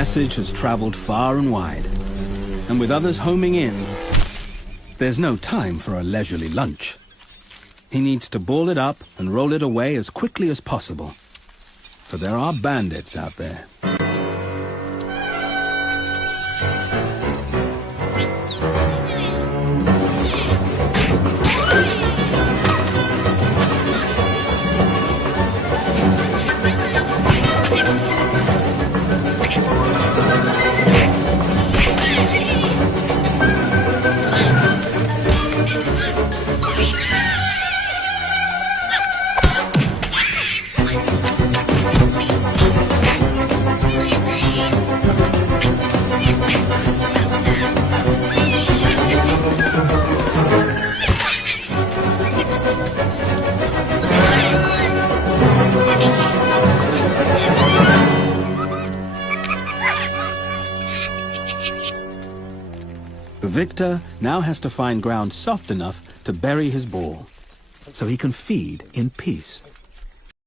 message has traveled far and wide, and with others homing in, there's no time for a leisurely lunch. He needs to ball it up and roll it away as quickly as possible, for there are bandits out there. The victor now has to find ground soft enough to bury his ball, so he can feed in peace.